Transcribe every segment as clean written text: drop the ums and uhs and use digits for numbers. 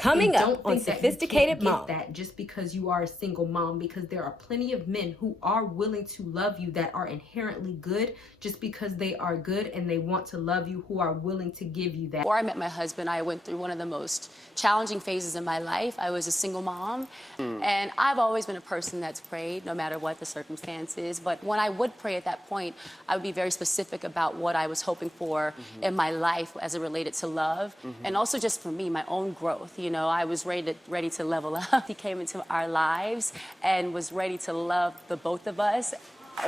Coming And up on Sophisticated Mom. that just because you are a single mom, because there are plenty of men who are willing to love you that are inherently good just because they are good and they want to love you, who are willing to give you that. Before I met my husband, I went through one of the most challenging phases in my life. I was a single mom, and I've always been a person that's prayed no matter what the circumstances. But when I would pray at that point, I would be very specific about what I was hoping for in my life as it related to love, and also just for me, my own growth. You know, I was ready to level up. He came into our lives and was ready to love the both of us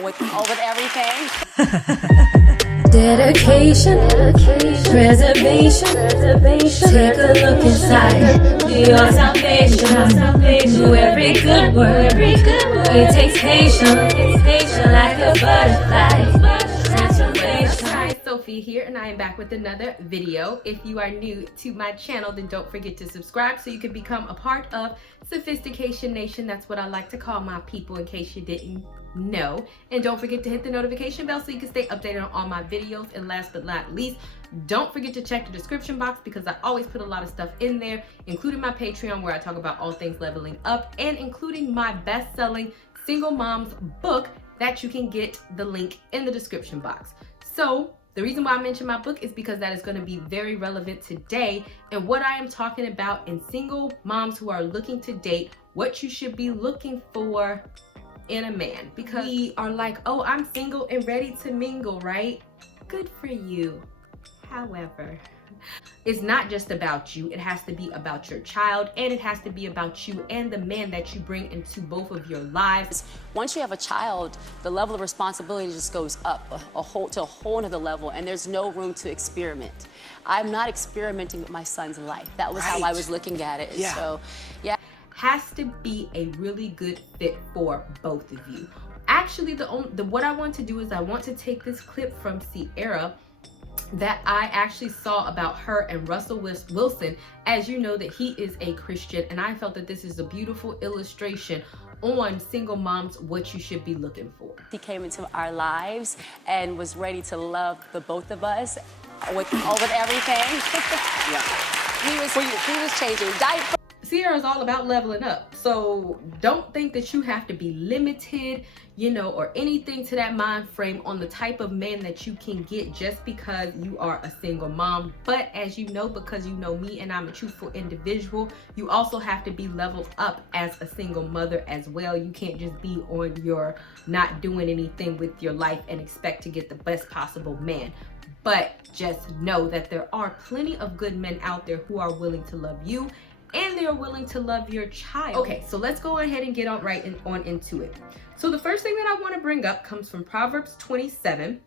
with everything. Dedication, preservation, take a look inside your salvation. Do every good work, it takes patience, like a butterfly. Hi, Sophie here, and I am back with another video. If you are new to my channel, then don't forget to subscribe so you can become a part of Sophistication Nation. That's what I like to call my people, in case you didn't know. And don't forget to hit the notification bell so you can stay updated on all my videos. And last but not least, don't forget to check the description box, because I always put a lot of stuff in there, including my Patreon where I talk about all things leveling up, and including my best-selling Single Moms book that you can get the link in the description box. So the reason why I mention my book is because that is going to be very relevant today, and what I am talking about in single moms who are looking to date, what you should be looking for in a man. Because we are like, oh, I'm single and ready to mingle, right? Good for you. However, it's not just about you. It has to be about your child, and it has to be about you and the man that you bring into both of your lives. Once you have a child, the level of responsibility just goes up to a whole nother level, and there's no room to experiment. I'm not experimenting with my son's life. That was how I was looking at it. And so, yeah. Has to be a really good fit for both of you. Actually, what I want to do is I want to take this clip from Ciara that I actually saw about her and Russell Wilson. As you know, that he is a Christian, and I felt that this is a beautiful illustration on single moms, what you should be looking for. He came into our lives and was ready to love the both of us with everything. He was changing diapers. Ciara is all about leveling up, so don't think that you have to be limited, you know, or anything to that mind frame on the type of man that you can get just because you are a single mom. But as you know, because you know me and I'm a truthful individual, you also have to be leveled up as a single mother as well. You can't just be on your not doing anything with your life and expect to get the best possible man. But just know that there are plenty of good men out there who are willing to love you, and they're willing to love your child. Okay, so let's go ahead and get on into it. So the first thing that I want to bring up comes from Proverbs 27,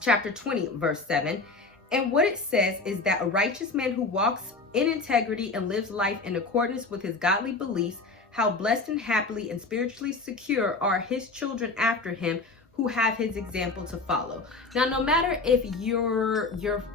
chapter 20, verse 7. And what it says is that a righteous man who walks in integrity and lives life in accordance with his godly beliefs, how blessed and happily and spiritually secure are his children after him, who have his example to follow. Now, no matter if your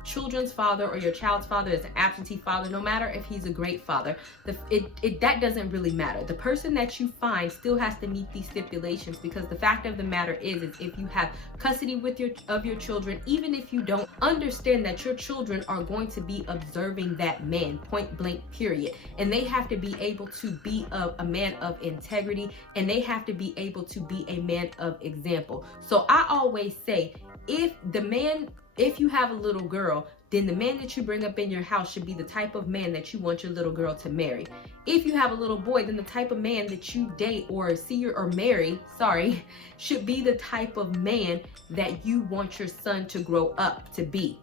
children's father or your child's father is an absentee father, no matter if he's a great father, that doesn't really matter. The person that you find still has to meet these stipulations, because the fact of the matter is if you have custody of your children, even if you don't, understand that your children are going to be observing that man, point blank, period. And they have to be able to be a man of integrity, and they have to be able to be a man of example. So I always say, if you have a little girl, then the man that you bring up in your house should be the type of man that you want your little girl to marry. If you have a little boy, then the type of man that you date or marry, should be the type of man that you want your son to grow up to be.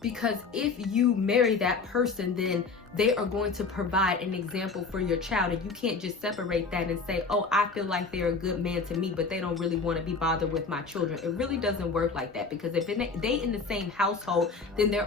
Because if you marry that person, then they are going to provide an example for your child, and you can't just separate that and say, oh, I feel like they're a good man to me, but they don't really want to be bothered with my children. It really doesn't work like that, because if they in the same household, then they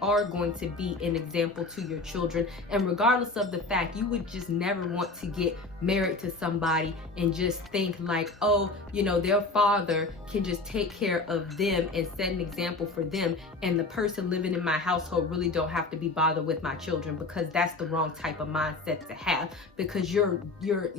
are going to be an example to your children. And regardless of the fact, you would just never want to get married to somebody and just think like, oh, you know, their father can just take care of them and set an example for them, and the person living in my household really don't have to be bothered with my children, because that's the wrong type of mindset to have, because you're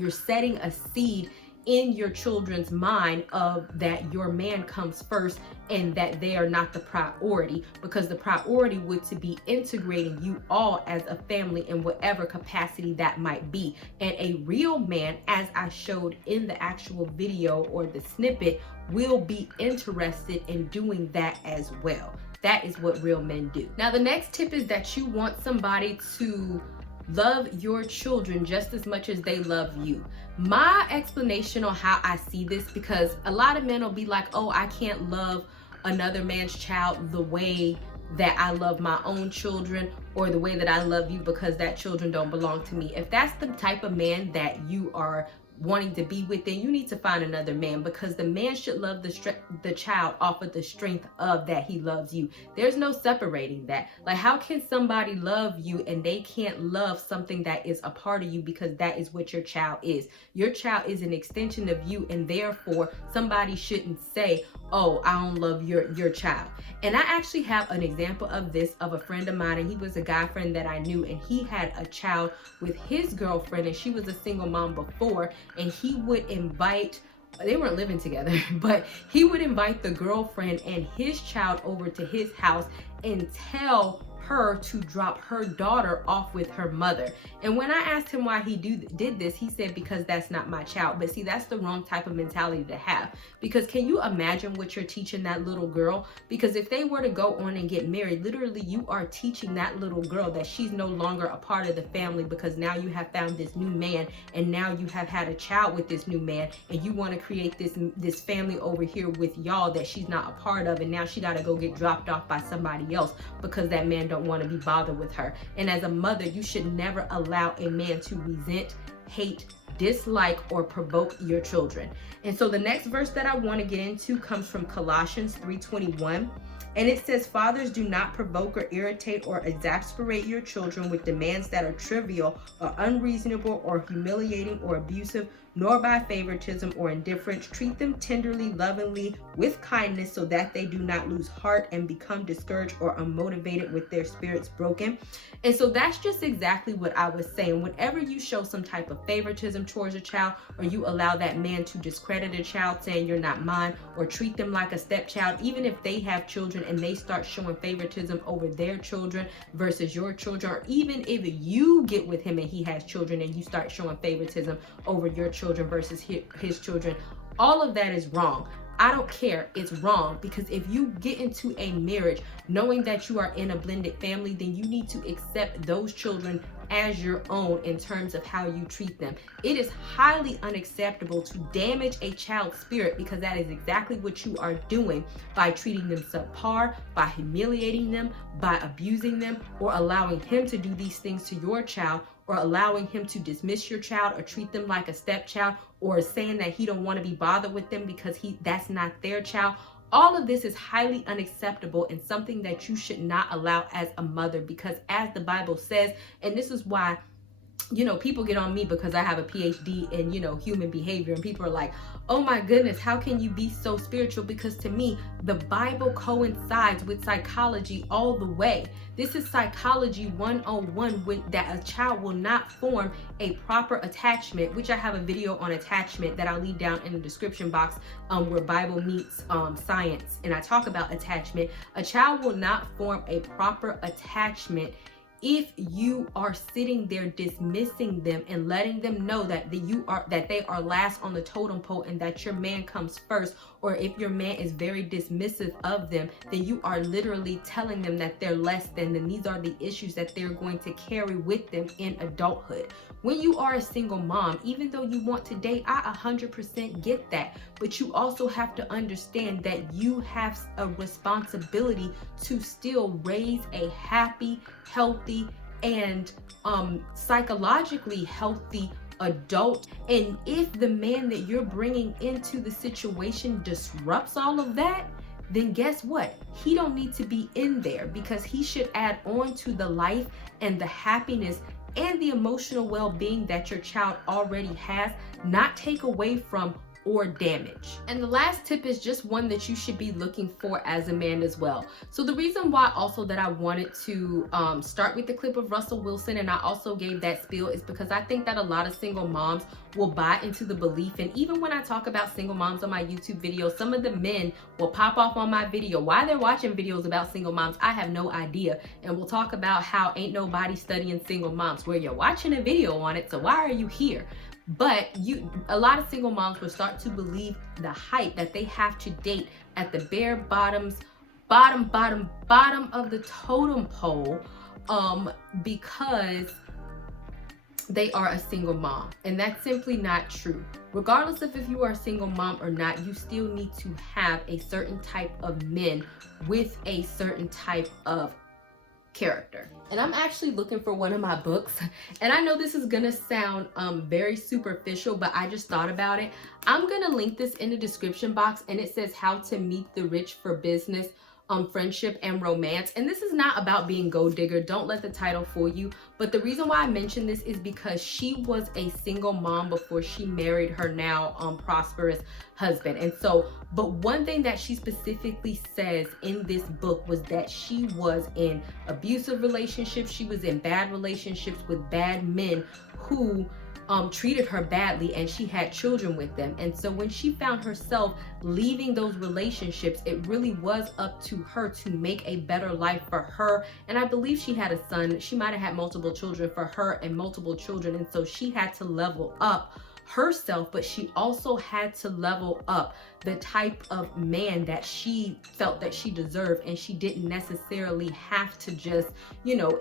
setting a seed in your children's mind of that your man comes first and that they are not the priority, because the priority would to be integrating you all as a family in whatever capacity that might be. And a real man, as I showed in the actual video or the snippet, will be interested in doing that as well. That is what real men do. Now, the next tip is that you want somebody to love your children just as much as they love you. My explanation on how I see this, because a lot of men will be like, oh, I can't love another man's child the way that I love my own children, or the way that I love you, because that children don't belong to me. If that's the type of man that you are wanting to be with, then you need to find another man, because the man should love the child off of the strength of that he loves you. There's no separating that. Like, how can somebody love you and they can't love something that is a part of you, because that is what your child is. Your child is an extension of you, and therefore somebody shouldn't say, oh, I don't love your child. And I actually have an example of this, of a friend of mine, and he was a guy friend that I knew, and he had a child with his girlfriend, and she was a single mom before, and he would invite, they weren't living together, but he would invite the girlfriend and his child over to his house and tell her to drop her daughter off with her mother. And when I asked him why he did this, he said, because that's not my child. But see, that's the wrong type of mentality to have, because can you imagine what you're teaching that little girl? Because if they were to go on and get married, literally you are teaching that little girl that she's no longer a part of the family, because now you have found this new man, and now you have had a child with this new man, and you want to create this family over here with y'all that she's not a part of, and now she got to go get dropped off by somebody else because that man don't want to be bothered with her. And as a mother, you should never allow a man to resent, hate, dislike, or provoke your children. And so the next verse that I want to get into comes from Colossians 3:21. And it says, fathers, do not provoke or irritate or exasperate your children with demands that are trivial or unreasonable or humiliating or abusive, nor by favoritism or indifference. Treat them tenderly, lovingly, with kindness, so that they do not lose heart and become discouraged or unmotivated with their spirits broken. And so that's just exactly what I was saying. Whenever you show some type of favoritism towards a child, or you allow that man to discredit a child saying you're not mine, or treat them like a stepchild, even if they have children and they start showing favoritism over their children versus your children, or even if you get with him and he has children and you start showing favoritism over your children versus his children, all of that is wrong. I don't care, it's wrong, because if you get into a marriage knowing that you are in a blended family, then you need to accept those children as your own in terms of how you treat them. It is highly unacceptable to damage a child's spirit, because that is exactly what you are doing by treating them subpar, by humiliating them, by abusing them, or allowing him to do these things to your child, or allowing him to dismiss your child or treat them like a stepchild, or saying that he don't want to be bothered with them because that's not their child. All of this is highly unacceptable and something that you should not allow as a mother, because as the Bible says, and this is why, you know, people get on me because I have a PhD in, you know, human behavior, and people are like, oh my goodness, how can you be so spiritual? Because to me, the Bible coincides with psychology all the way. This is psychology 101, that a child will not form a proper attachment, which I have a video on attachment that I'll leave down in the description box, where Bible meets science, and I talk about attachment. A child will not form a proper attachment if you are sitting there dismissing them and letting them know that they are last on the totem pole and that your man comes first. Or if your man is very dismissive of them, then you are literally telling them that they're less than, and these are the issues that they're going to carry with them in adulthood. When you are a single mom, even though you want to date, I 100% get that. But you also have to understand that you have a responsibility to still raise a happy, healthy, and psychologically healthy adult. And if the man that you're bringing into the situation disrupts all of that, then guess what? He don't need to be in there, because he should add on to the life and the happiness and the emotional well-being that your child already has, not take away from or damage. And the last tip is just one that you should be looking for as a man as well. So the reason why also that I wanted to start with the clip of Russell Wilson, and I also gave that spiel, is because I think that a lot of single moms will buy into the belief. And even when I talk about single moms on my YouTube videos, some of the men will pop off on my video why they're watching videos about single moms. I have no idea. And we'll talk about how ain't nobody studying single moms, where you're watching a video on it, so why are you here? But a lot of single moms will start to believe the hype that they have to date at the bare bottom of the totem pole, because they are a single mom. And that's simply not true. Regardless of if you are a single mom or not, you still need to have a certain type of men with a certain type of character. And I'm actually looking for one of my books, and I know this is gonna sound very superficial, but I just thought about it. I'm gonna link this in the description box, and it says How to Meet the Rich for Business, Friendship and Romance. And this is not about being gold digger, don't let the title fool you, but the reason why I mention this is because she was a single mom before she married her now prosperous husband. And so, but one thing that she specifically says in this book was that she was in abusive relationships, she was in bad relationships with bad men who treated her badly, and she had children with them. And so when she found herself leaving those relationships, it really was up to her to make a better life for her. And I believe she had a son. She might have had multiple children for her and multiple children. And so she had to level up herself, but she also had to level up the type of man that she felt that she deserved. And she didn't necessarily have to just,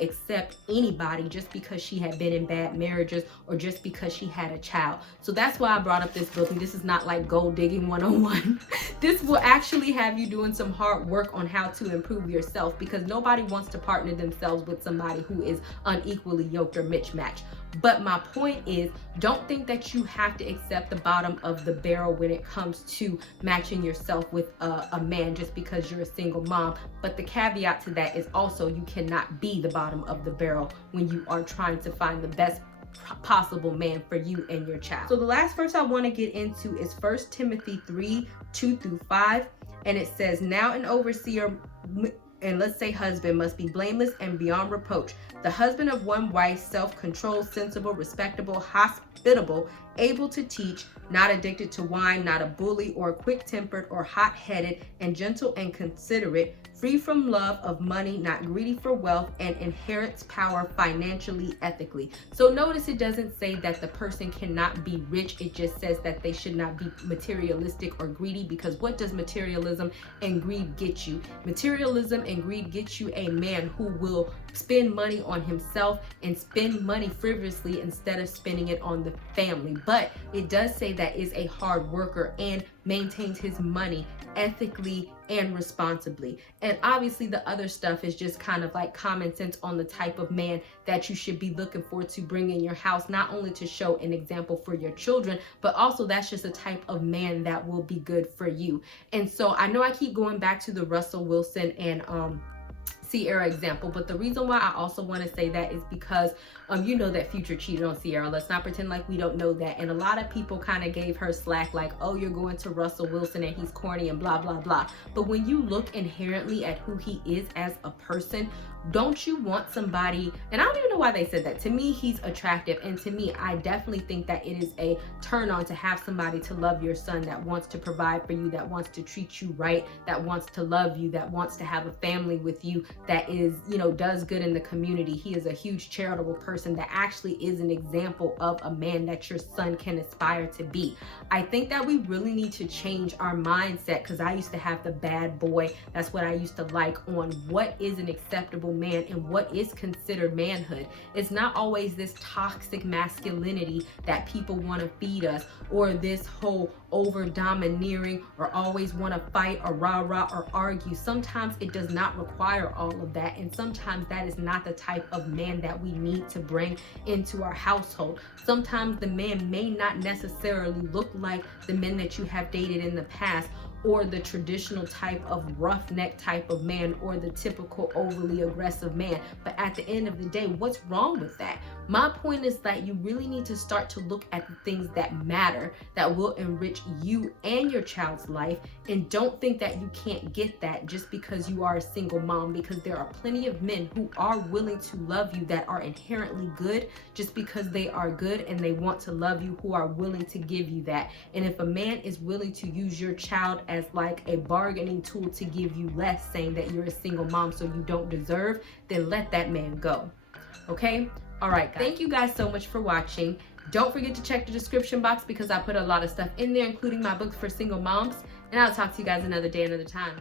accept anybody just because she had been in bad marriages or just because she had a child. So that's why I brought up this book. And this is not like gold digging 101. This will actually have you doing some hard work on how to improve yourself, because nobody wants to partner themselves with somebody who is unequally yoked or mismatched. But my point is, don't think that you have to accept the bottom of the barrel when it comes to matching yourself with a man just because you're a single mom. But the caveat to that is also you cannot be the bottom of the barrel when you are trying to find the best possible man for you and your child. So the last verse I want to get into is 1 Timothy 3:2-5, and it says, "Now an overseer," and let's say husband, "must be blameless and beyond reproach, the husband of one wife, self-controlled, sensible, respectable, hospitable, able to teach, not addicted to wine, not a bully or quick-tempered or hot-headed, and gentle and considerate, free from love of money, not greedy for wealth, and inherits power financially, ethically." So notice it doesn't say that the person cannot be rich. It just says that they should not be materialistic or greedy, because what does materialism and greed get you? Materialism and greed get you a man who will spend money on himself and spend money frivolously instead of spending it on the family. But it does say that is a hard worker and maintains his money ethically and responsibly. And obviously the other stuff is just kind of like common sense on the type of man that you should be looking for to bring in your house, not only to show an example for your children, but also that's just a type of man that will be good for you. And so I know I keep going back to the Russell Wilson and Ciara example, but the reason why I also want to say that is because you know that Future cheated on Ciara. Let's not pretend like we don't know that. And a lot of people kind of gave her slack, like, oh, you're going to Russell Wilson and he's corny and blah blah blah. But when you look inherently at who he is as a person, don't you want somebody, and I don't even know why they said that. To me, he's attractive, and to me, I definitely think that it is a turn on to have somebody to love your son, that wants to provide for you, that wants to treat you right, that wants to love you, that wants to have a family with you, that is, does good in the community. He is a huge charitable person that actually is an example of a man that your son can aspire to be. I think that we really need to change our mindset, because I used to have the bad boy, that's what I used to like, on what is an acceptable man and what is considered manhood. It's not always this toxic masculinity that people want to feed us, or this whole over domineering, or always want to fight or rah-rah or argue. Sometimes it does not require all of that, and sometimes that is not the type of man that we need to bring into our household. Sometimes the man may not necessarily look like the men that you have dated in the past, or the traditional type of roughneck type of man, or the typical overly aggressive man. But at the end of the day, what's wrong with that? My point is that you really need to start to look at the things that matter, that will enrich you and your child's life, and don't think that you can't get that just because you are a single mom, because there are plenty of men who are willing to love you that are inherently good just because they are good and they want to love you, who are willing to give you that. And if a man is willing to use your child as like a bargaining tool to give you less, saying that you're a single mom so you don't deserve, then let that man go. Okay? All right, guys. Thank you guys so much for watching. Don't forget to check the description box because I put a lot of stuff in there, including my books for single moms. And I'll talk to you guys another day, another time.